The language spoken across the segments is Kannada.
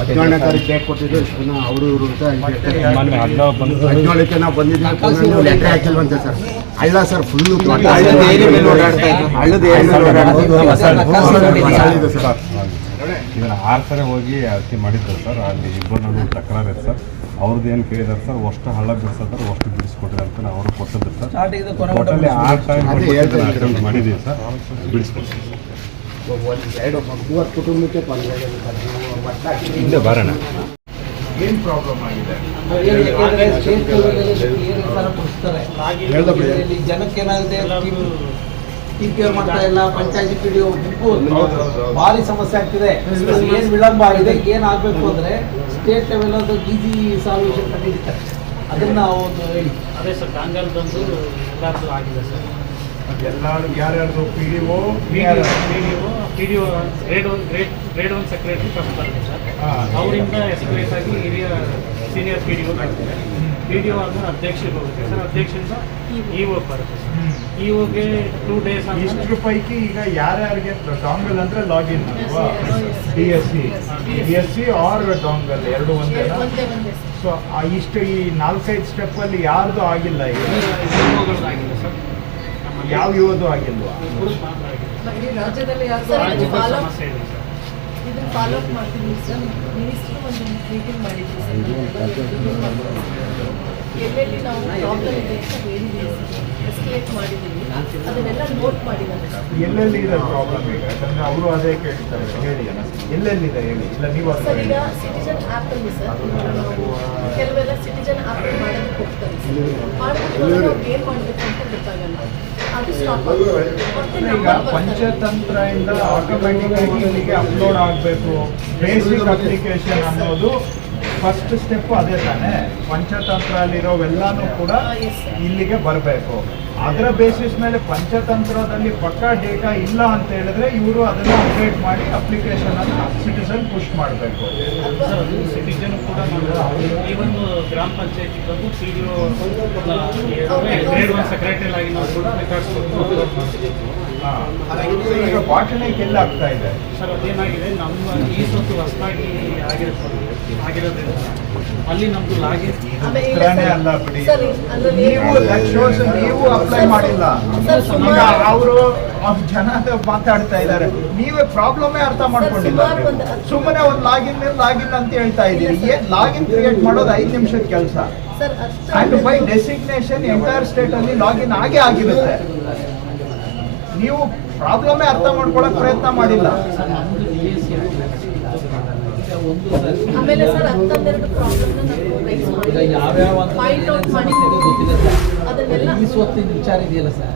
ಹದಿನೇಳನೇ ತಾರೀಕು ಡೇಟ್ ಕೊಟ್ಟಿದ್ದು ಪುನಃ ಅವರು ಇವರು ಅಂತ 17ಕ್ಕೆ ನಾವು ಬಂದಿದ್ದೀವಿ. ಪುನಃ ನೀವು ಲೆಕ್ಕ ಹಾಕಿಲ್ವಂತೆ ಸರ್. ಅಲ್ಲ ಸರ್, ಫುಲ್ಲು ಇದನ್ನು 6 ಸರಿ ಹೋಗಿ ಅರ್ಜಿ ಮಾಡಿದ್ದಾರೆ ಸರ್. ಅಲ್ಲಿ ಇಬ್ಬರು ತಕರಾರು ಇದೆ ಸರ್. ಅವ್ರದ್ದು ಏನು ಕೇಳಿದಾರೆ ಸರ್, ಅಷ್ಟು ಹಳ್ಳ ಬಿಡಿಸೋದಾರೆ ಅಷ್ಟು ಬಿಡಿಸ್ಕೊಟ್ಟಿದ್ದಾರೆ ಅಂತ ಅವರು ಕೊಟ್ಟಿದ್ರು ಸರ್. ಟೋಟಲಿ 6 ಟೈಮ್ ಮಾಡಿದ್ದೀವಿ ಸರ್, ಬಿಡಿಸ್ಕೊಡ್ತೀವಿ. 30 ಕುಟುಂಬಕ್ಕೆ ಹಿಂದೆ ಬರೋಣ. ಏನು ಪ್ರಾಬ್ಲಮ್ ಆಗಿದೆ? ಜನಕ್ಕೇನಾಗುತ್ತೆ, ಟಿಪಿಆರ್ ಮಾಡ್ತಾ ಇಲ್ಲ, ಪಂಚಾಯತಿ ಪಿಡಿಒ ಭಾರಿ ಸಮಸ್ಯೆ ಆಗ್ತಿದೆ. ಏನು ವಿಳಂಬ ಆಗಿದೆ, ಏನಾಗಬೇಕು ಅಂದರೆ ಸ್ಟೇಟ್ ಲೆವೆಲ್ ಅದು ಈಸಿ ಸಾಲ್ಯೂಷನ್ ಕಂಡಿದ್ದೀವಿ. ಅದನ್ನು ಒಂದು ಹೇಳಿ. ಅದೇ ಸರ್, ಕಾಂಗಲ್ ಬಂದು ಎಲ್ಲರದ್ದು ಆಗಿದೆ ಸರ್. ಎಲ್ಲರೂ ಯಾರ್ಯಾರ್ದು PDO ಗ್ರೇಡ್ 1 ಸೆಕ್ರೆಟರಿ ಫಸ್ಟ್ ಬರುತ್ತೆ ಸರ್. ಅವರಿಂದ ಎಸ್ಕಲೇಟ್ ಆಗಿ ಹಿರಿಯ ಸೀನಿಯರ್ PDO ಮಾಡ್ತಾರೆ. PDO ಆದ್ಮೇಲೆ ಅಧ್ಯಕ್ಷರಿಗೆ ಹೋಗುತ್ತೆ ಸರ್. ಅಧ್ಯಕ್ಷರಿಂದ EO ಬರುತ್ತೆ ಸರ್. EOಗೆ 2 days ಇಷ್ಟರ ಪೈಕಿ ಈಗ ಯಾರ್ಯಾರಿಗೆ ಡಾಂಗಲ್ ಅಂದ್ರೆ ಲಾಗಿನ್ ಅಲ್ವಾ? DSC ಆರ್ ಡಾಂಗಲ್ ಎರಡು ಒಂದೇ. ಸೊ ಇಷ್ಟು ಈ 4-5 ಸ್ಟೆಪ್ಪಲ್ಲಿ ಯಾರ್ದು ಆಗಿಲ್ಲ? ಆಗಿಲ್ಲ ಸರ್. ಯಾವ ಯುವದು ಆಗಿಲ್ವಾ? ರಾಜ್ಯದಲ್ಲಿ ಸಮಸ್ಯೆ ಇದೆ ಸರ್. ಇದನ್ನು ಫಾಲೋ ಅಪ್ ಮಾಡ್ತೀವಿ ಸರ್. ಮಿನಿಸ್ಟ್ರು ಒಂದು ಮೀಟಿಂಗ್ ಮಾಡಿದ್ವಿ ಸರ್. ಎಲ್ಲೆಲ್ಲಿ ನಾವು ಪ್ರಾಬ್ಲಮ್ ಇದೆ ಅಂತ ಹೇಳಿದ್ದೀವಿ ಸರ್, ಎಸ್ಕಲೇಟ್ ಮಾಡಿದ್ದೀವಿ. ಅದನ್ನೆಲ್ಲ ನೋಟ್ ಮಾಡಿದ್ದಾರೆ. ಎಲ್ಲೆಲ್ಲಿ ಇದೆ ಪ್ರಾಬ್ಲಮ್ ಈಗ? ಯಾಕಂದ್ರೆ ಅವರು ಅದೇ ಕೇಳ್ತಾರೆ, ಹೇಳಿ ಎಲ್ಲೆಲ್ಲಿದೆ ಹೇಳಿ. ಇಲ್ಲ ನೀವು ಸರ್, ಈಗ ಸಿಟಿಜನ್ ಆ್ಯಪ್ ಅಲ್ಲಿ ಸರ್ ನಾವು ಕೆಲವೆಲ್ಲ ಸಿಟಿಜನ್ ಆ್ಯಪ್ ಮಾಡೋದಕ್ಕೆ ಹೋಗ್ತಾರೆ ಸರ್. ಮಾಡೋದಕ್ಕೆ ನಾವು ಏನು ಮಾಡಬೇಕು ಅಂತ ಗೊತ್ತಾಗಲ್ಲ. ಅದು ಸ್ಟಾಪ್ ಆಗುತ್ತೆ. ಈಗ ಪಂಚತಂತ್ರ ಇಂದ ಆಟೋಮ್ಯಾಟಿಕ್ ಆಗಿ ಇಲ್ಲಿಗೆ ಅಪ್ಲೋಡ್ ಆಗಬೇಕು. ಬೇಸಿಕ್ ಅಪ್ಲಿಕೇಶನ್ ಅನ್ನೋದು ಫಸ್ಟ್ ಸ್ಟೆಪ್ ಅದೇ ತಾನೇ. ಪಂಚತಂತ್ರ ಅಲ್ಲಿರೋವೆಲ್ಲಾನು ಕೂಡ ಇಲ್ಲಿಗೆ ಬರಬೇಕು. ಅದರ ಬೇಸಿಸ್ ಮೇಲೆ ಪಂಚತಂತ್ರದಲ್ಲಿ ಪಕ್ಕಾ ಡೇಟಾ ಇಲ್ಲ ಅಂತ ಹೇಳಿದ್ರೆ ಇವರು ಅದನ್ನು ಅಪ್ಡೇಟ್ ಮಾಡಿ ಅಪ್ಲಿಕೇಶನ್ ಅನ್ನು ಸಿಟಿಸನ್ ಪುಷ್ ಮಾಡಬೇಕು. ಸಿಟಿಜನ್ ಕೂಡ ಈವನ್ ಗ್ರಾಮ ಪಂಚಾಯತಿ ಬಂದು PDO ಗ್ರೇಡ್ 1 ಸೆಕ್ರೆಟರಿ ಆಗಿ ನಾವು ಕೂಡ ರೆಕಾರ್ಡ್ಸ್ ಈಗ ಬಾಟಲಿಗೆ ಎಲ್ಲ ಆಗ್ತಾ ಇದೆ ಸರ್. ಅದೇನಾಗಿದೆ, ನಮ್ಮ ಈ ಸೊತ್ತು ಹೊಸದಾಗಿ ಆಗಿರೋದ್ರಿಂದ ಅಲ್ಲಿ ನಮ್ದು ಲಾಗಿನ್ ಅಲ್ಲ ಬಿಡಿ. ನೀವು ಅಪ್ಲೈ ಮಾಡಿಲ್ಲ. ಅವರು ಜನ ಮಾತಾಡ್ತಾ ಇದ್ದಾರೆ, ನೀವೇ ಪ್ರಾಬ್ಲಮೇ ಅರ್ಥ ಮಾಡ್ಕೊಂಡಿಲ್ಲ. ಸುಮ್ಮನೆ ಒಂದು ಲಾಗಿನ್ ಅಂತ ಹೇಳ್ತಾ ಇದ್ದೀರಿ. ಲಾಗಿನ್ ಕ್ರಿಯೇಟ್ ಮಾಡೋದು 5 ನಿಮಿಷದ ಕೆಲಸ. And by designation entire state ಅಲ್ಲಿ ಲಾಗಿನ್ ಆಗಿರುತ್ತೆ. ನೀವು ಪ್ರಾಬ್ಲಮೇ ಅರ್ಥ ಮಾಡ್ಕೊಳ್ಳೋಕೆ ಪ್ರಯತ್ನ ಮಾಡಿಲ್ಲ. ಆಮೇಲೆ ಸರ್ 12 ಪ್ರಾಬ್ಲಮ್ನ ನಾವು ರೈಸ್ ಮಾಡಿ ಅದನ್ನೆಲ್ಲ ಈ ಸ್ವತ್ತಿನ ವಿಚಾರ ಇದೆಯಲ್ಲ ಸರ್,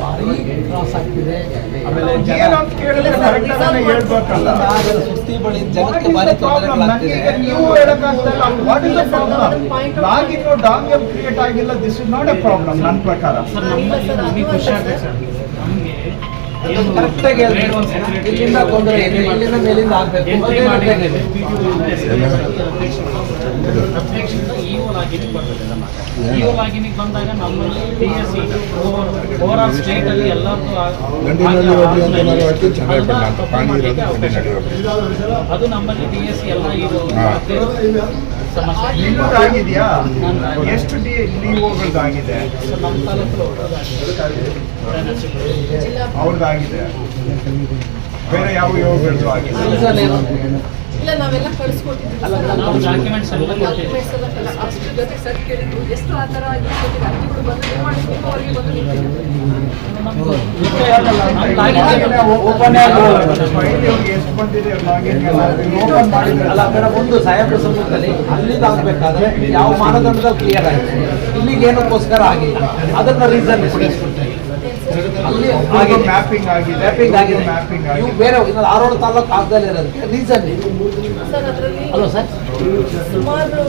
ಭಾರಿ ತ್ರಾಸ ಆಗ್ತಿದೆ. ಆಮೇಲೆ ಸುಸ್ತಿ ಬಳಿ ಜನಕ್ಕೆ ಭಾರಿ ತೊಂದರೆಗಳಾಗ್ತಿದೆ. ನೀವು ಹೇಳಕ್ಕಾಗ್ತಲ್ಲ what is the problem? Login dongle create ಆಗಿಲ್ಲ. This is not a problem ನನ್ನ ಪ್ರಕಾರ. ನಮಗೆ ಖುಷಿ ಆಗ್ತದೆ ಸರ್. ನಮಗೆ ಕರೆಕ್ಟಾಗಿ ಇಲ್ಲಿಂದ ತೊಂದರೆ ಇದೆ, ಇಲ್ಲಿಂದ ಮೇಲಿಂದ ಆಗಬೇಕು. ಅಧ್ಯಕ್ಷರಿಂದ EO ಲಾಗಿನಿಗೆ ಬರ್ತದೆ. EO ಲಾಗಿನಿಗೆ ಬಂದಾಗ ನಮ್ಮಲ್ಲಿ DSC ಓವರ್ ಆಲ್ ಸ್ಟೇಟ್ ಅಲ್ಲಿ ಎಲ್ಲರೂ ಅದು ನಮ್ಮಲ್ಲಿ DSC ಎಲ್ಲ ಇದು ಸಮಸ್ಯೆ ಆಗಿದೆಯಾ? ಎಷ್ಟು DOಗಳಾಗಿದೆ? ನಮ್ಮ ತಾಲೂಕು ಅವ್ರದ್ದಾಗಿದೆ. ಬೇರೆ ಯಾವ ಯೋಗಗಳು ಆಗಿದೆ? ಇಲ್ಲ, ನಾವೆಲ್ಲ ಕಳಿಸ್ಕೊಟ್ಟಿದ್ದೀವಿ. ನಾವು ಡಾಕ್ಯುಮೆಂಟ್ಸ್ ಎಲ್ಲ ಡಾಕ್ಯುಮೆಂಟ್ಸ್ ಎಲ್ಲ ಅಷ್ಟು ಜೊತೆ ಸರ್ ಕೇಳಿದ್ರು. ಎಷ್ಟು ಆ ಥರ ಅರ್ಜಿಗಳು ಬಂದು ನೀವು ಮಾಡಿದ್ರು ಅವರಿಗೆ ಬಂದು ಎಷ್ಟು ಬಂದಿದೆ ಓಪನ್ ಮಾಡಿದ್ರೆ ಅಲ್ಲ ಮೇಡಮ್, ಒಂದು ಸಾಹೇಬ್ರ ಸಮ್ಮುಖದಲ್ಲಿ ಅಲ್ಲಿಂದ ಆಗಬೇಕಾದ್ರೆ ಯಾವ ಮಾನದಂಡದಲ್ಲಿ ಕ್ಲಿಯರ್ ಆಗಿದೆ, ಇಲ್ಲಿಗೆ ಏನಕ್ಕೋಸ್ಕರ ಆಗಿಲ್ಲ, ಅದನ್ನ ರೀಸನ್ ಅಲ್ಲಿ ಮ್ಯಾಪಿಂಗ್ ಆಗಿದೆ. ನೀವು ಬೇರೆ ಆರೋಗ್ಯ ತಾಲೂಕು ಆಗದಲ್ಲಿ ಇರೋದಕ್ಕೆ ರೀಸನ್ ಸರ್ ಅದರಲ್ಲಿ ಅಲ್ವಾ ಸರ್? ಸುಮಾರು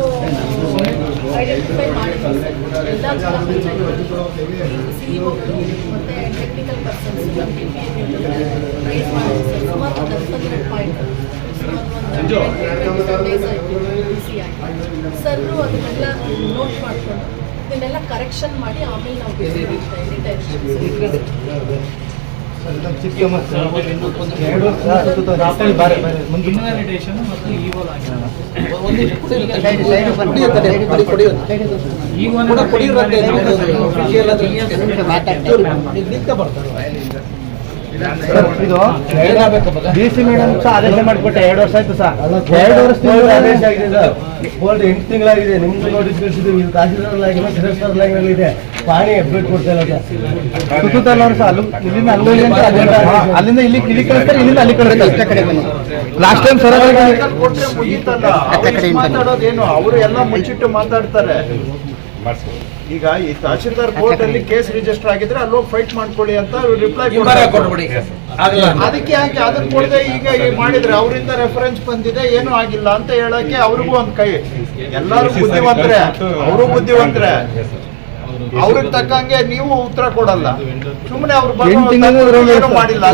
ಐಡೆಂಟಿಫೈ ಮಾಡಿದ್ವಿ ಸರ್. ಎಲ್ಲ ಜಿಲ್ಲಾ ಪಂಚಾಯತ್ಗಳು ಸಿಇಒಗಳು ಮತ್ತು ಟೆಕ್ನಿಕಲ್ ಪರ್ಸನ್ಸ್ ನಮ್ಮ ರೈಸ್ ಮಾಡಿದ್ವಿ ಸರ್. ಸುಮಾರು ಒಂದು 12 ಪಾಯಿಂಟ್ ಡೇಸ್ ಆಯಿತು ಬಿಸಿ ಆಗಿ ಸರ್ರು ಅದನ್ನೆಲ್ಲ ನೋಟ್ ಮಾಡಿಕೊಂಡು ಇದನ್ನೆಲ್ಲ ಕರೆಕ್ಷನ್ ಮಾಡಿ ಆಮೇಲೆ ನಾವು ಇನ್ವ್ಯಾಲಿಡೇಷನ್ ಮತ್ತು ಈವಲ್ ಆಗಿದೆ. ಇದು ಡಿ.ಸಿ ಮೇಡಮ್ ಸಹ ಆದೇಶ ಮಾಡಿಕೊಟ್ಟೆ 2 ವರ್ಷ ಆಯ್ತು ಸರ್. 2 ವರ್ಷದಿಂದ ಆದೇಶ ಆಗಿದೆ ಸರ್. 8 ತಿಂಗಳಾಗಿದೆ. ನಿಮ್ದು ನೋಟಿಸ್ ಕಳಿಸಿದ್ವಿ. ಇದು ತಹಸೀಲ್ದಾರ್ ಆಗಿಲ್ಲ, ತಹಸೀಲ್ದಾರ್ ಆಗಿಲ್ಲ ಇದೆ. ಪಾಣಿ ಅಪ್ಡೇಟ್ ಕೊಡ್ತಾ ಇಲ್ಲ ಸರ್. ಸುತ್ತೂರಲ್ಲಿ ಅವ್ರು ಸಹ ಇಲ್ಲಿಂದ ಅಲ್ಲಿಂದ ಇಲ್ಲಿ ಕಳಿಸ್ತಾರೆ, ಇಲ್ಲಿಂದ ಅಲ್ಲಿ ಕಳಿಸ್ತಾರೆ. ಲಾಸ್ಟ್ ಟೈಮ್ ಸರ್ ಕೊಟ್ರೆ ಮುಗೀತಲ್ಲ. ಅವ್ರು ಮಾತಾಡೋದೇನು, ಅವರು ಎಲ್ಲ ಮುಚ್ಚಿಟ್ಟು ಮಾತಾಡ್ತಾರೆ. ಈಗ ಈ ತಹಶೀಲ್ದಾರ್ ಕೋರ್ಟ್ ಅಲ್ಲಿ ಕೇಸ್ ರಿಜಿಸ್ಟರ್ ಆಗಿದ್ರೆ ಅಲ್ಲಿ ಹೋಗಿ ಫೈಟ್ ಮಾಡ್ಕೊಳ್ಳಿ ಅಂತ ರಿಪ್ಲೈ ಕೊಡ್ಬಿಡಿ. ಅದಕ್ಕೆ ಯಾಕೆ ಅದನ್ನ ಕೊಡದೆ ಈಗ ಮಾಡಿದ್ರೆ ಅವರಿಂದ ರೆಫರೆನ್ಸ್ ಬಂದಿದೆ ಏನೂ ಆಗಿಲ್ಲ ಅಂತ ಹೇಳಕ್ಕೆ ಅವ್ರಿಗೂ ಒಂದ್ ಕೈ. ಎಲ್ಲರೂ ಬುದ್ಧಿವಂತರೆ, ಅವರು ಬುದ್ಧಿವಂತರೆ. ಅವ್ರಿಗೆ ತಕ್ಕಂಗೆ ನೀವು ಉತ್ತರ ಕೊಡಲ್ಲ. ಸುಮ್ಮನೆ ಅವ್ರು ಮಾಡಿಲ್ಲ.